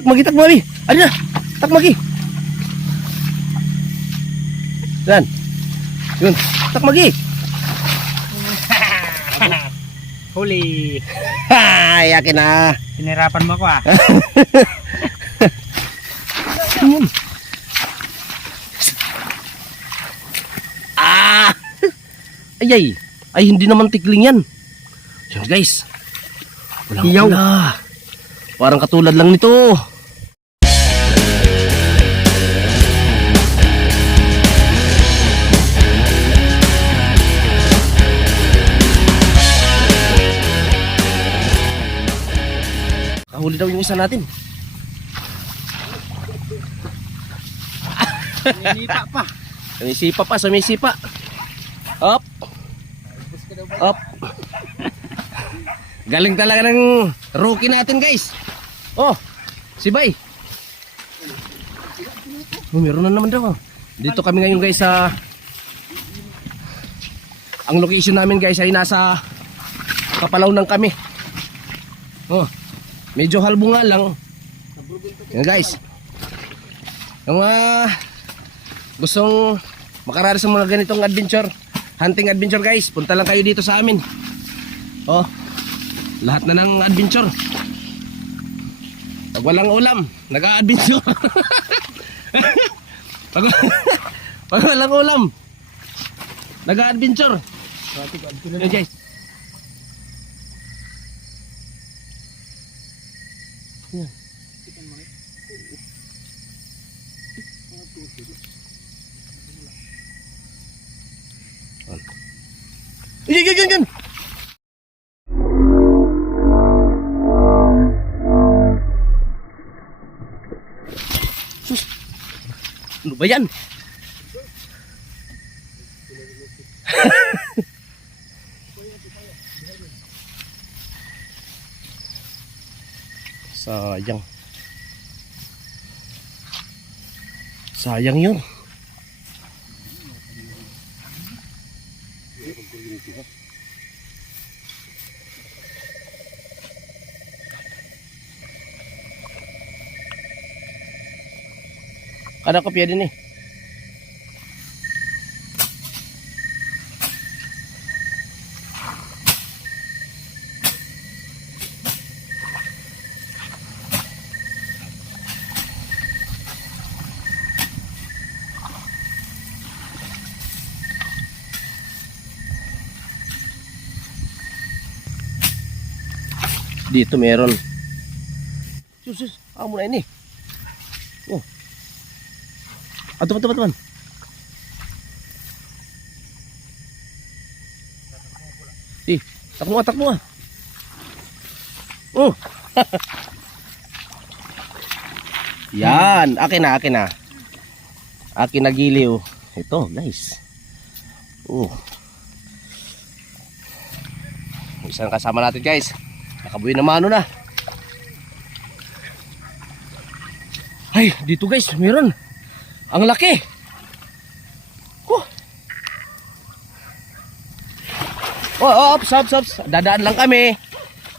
Takmagi, takmagi. Ada na. Takmagi. Dan. Yun. Takmagi. Huli. Hay, yakin na. Hinirapan mo ako ah. Yun. Ah! Ay, ay hindi naman tikling yan. Yan guys. Walang Iyaw. pula. Parang katulad lang nito. Kahuli daw yung isa natin. Ninipa pa. Sumisipa pa, sumisipa. Up. Up. Galing talaga ng rookie natin guys. Oh, si Bay. Oh, meron na naman daw. Dito kami ngayon guys sa ang location namin guys ay nasa Kapalaw ng kami. Oh, medyo halbo nga lang. Yan guys. Yung gustong makararanas sa mga ganitong adventure, hunting adventure guys, punta lang kayo dito sa amin. Oh, lahat na ng adventure. Pag walang ulam, nag-a-adventure. pag walang ulam, nag-a-adventure. Yan guys. Yan. Yan. Sus. Ano ba yan? Sayang. Sayang yun. Kada kopya din eh. Dito meron. Sus, amo na ini. Oh. Ato. Takmo ah. Oh. Yan, akin na. Akin na giliw. Ito, guys. Oh. Isang kasama natin, guys. Nakabuhi na mano na. Ay, dito guys, meron. Ang laki. Oh, ops. Dadaan lang kami.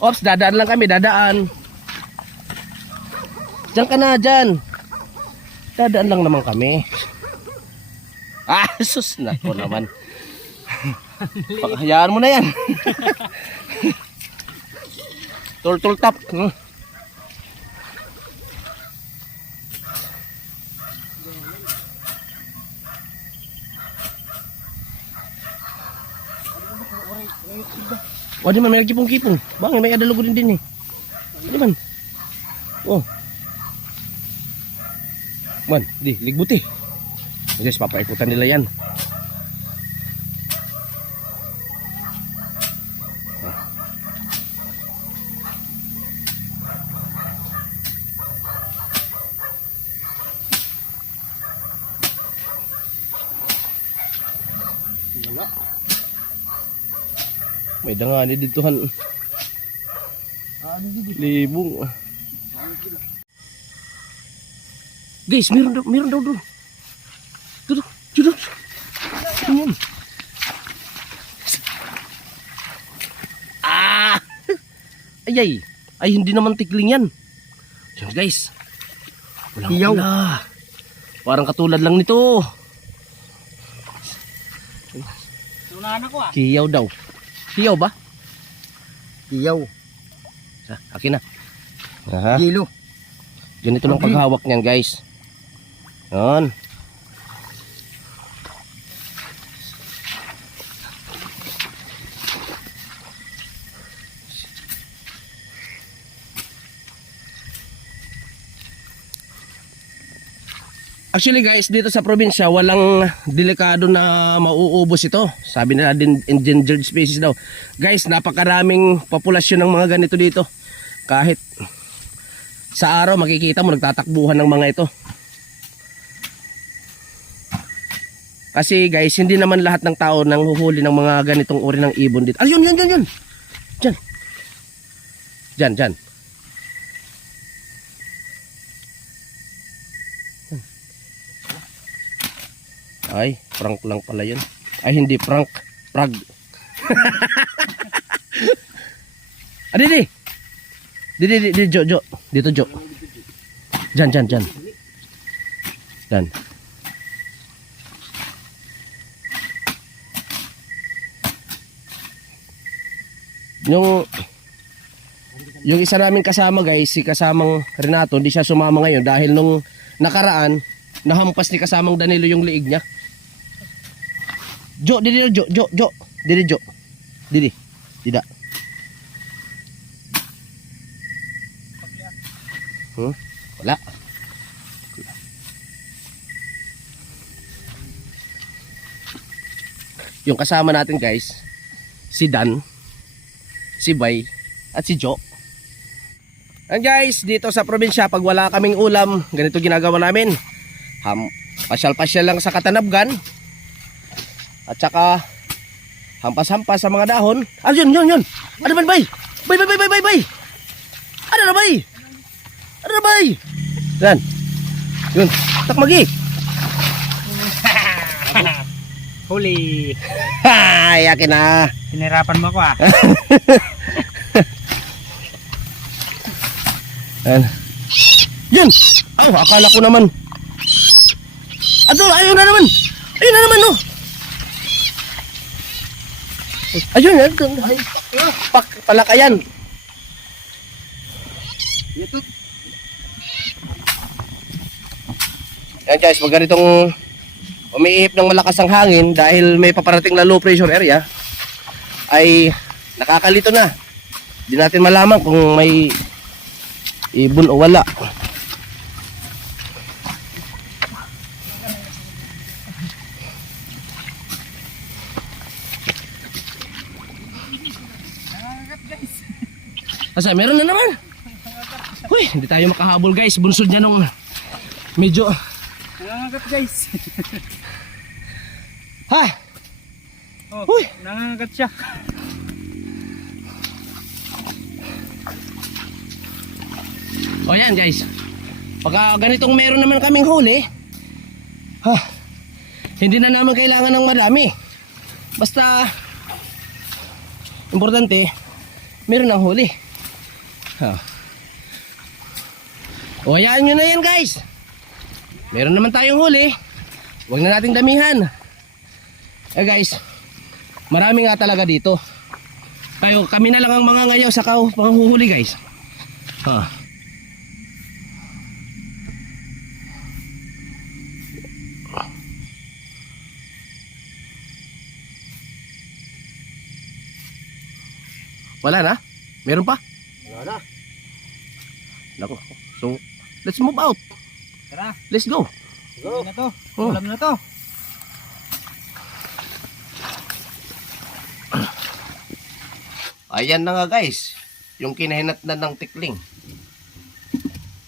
Ops, dadaan. Diyan ka na, dyan. Dadaan lang naman kami. Ah, sus, nako naman. Pakahayaan mo na yan. Tul tap. Oh, di man may nagkipong-kipong. Bangin, may adalugo din eh. Di man. Oh. Man, di, ligbuti. Guys, papaikutan nila yan. Wala. May dangani ditohan. Libong. Guys, meron daw doon. Duduk. Ayan. Ah! Ay, hindi naman tikling yan. Yan guys. Iyaw. Parang katulad lang nito. Unahan ako ah. Hiyaw daw. Hiyaw ba? Iyaw. Akin na. Aha. Gilo. Ganito lang paghawak niyan guys. Yan. Actually guys, dito sa probinsya walang delikado na mauubos ito. Sabi nila din endangered species daw. Guys, napakaraming populasyon ng mga ganito dito. Kahit sa araw makikita mo nagtatakbuhan ng mga ito. Kasi guys, hindi naman lahat ng tao nang huhuli ng mga ganitong uri ng ibon dito. Ayun, yun. Diyan. Ay, prank lang pala yun. Ay, hindi prank. Prag. Di. Di, Jo. Dito, Jo. Diyan. Yung isa namin kasama guys, si kasamang Renato, hindi siya sumama ngayon dahil nung nakaraan, nahampas ni kasamang Danilo yung liig niya. Jo. Didi. Dida. Wala. Yung kasama natin guys, si Dan, si Bay, at si Jo. And guys, dito sa probinsya, pag wala kaming ulam, ganito ginagawa namin. Pasyal-pasyal lang sa Katanabgan. At saka hampas-hampas sa mga dahon. Ah, yun. Ano man, Bay? Bay. Ano na, Bay? Yan. Yun. Takmagi. Huli. Hay, yakin na. Hinirapan mo ako ah. Yan. Oh, akala ko naman. Ayun na naman, no. Ayun, palakayan. Yan guys, pag ganitong umiihip ng malakas ang hangin dahil may paparating na low pressure area, ay nakakalito na. Hindi natin malaman kung may ibon o wala. Asa, meron na naman. Uy, hindi tayo makahabol guys. Bunsod niya nung medyo. Nangangagat guys. Ha? Oh, uy, nangangagat siya. O yan guys. Pagka ganitong meron naman kaming huli, hindi na naman kailangan ng marami. Basta importante, meron ng huli. O hayaan nyo na yan guys. Meron naman tayong huli. Huwag na nating damihan. Guys, marami nga talaga dito. Kayo, kami na lang ang mga ngayaw sa panghuhuli guys. Wala na? Meron pa? Wala na. Nako. So, let's move out. Tara. Let's go. Go na to. Oh. Alam na to. Ayan na nga guys. Yung kinahinatnan ng tikling.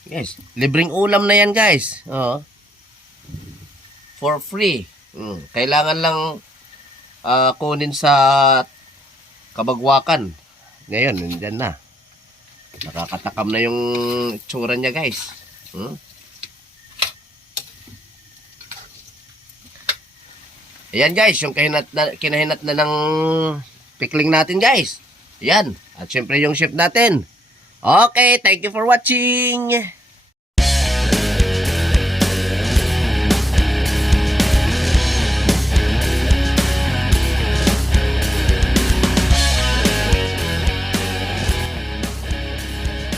Yes. Libreng ulam na yan guys. For free. Kailangan lang kunin sa kabagwakan. Ngayon, nandyan na. Nakakatakam na yung itsura niya guys. Ayan guys, yung kinahinat na ng pickling natin guys. Ayan. At syempre yung chef natin. Okay, thank you for watching.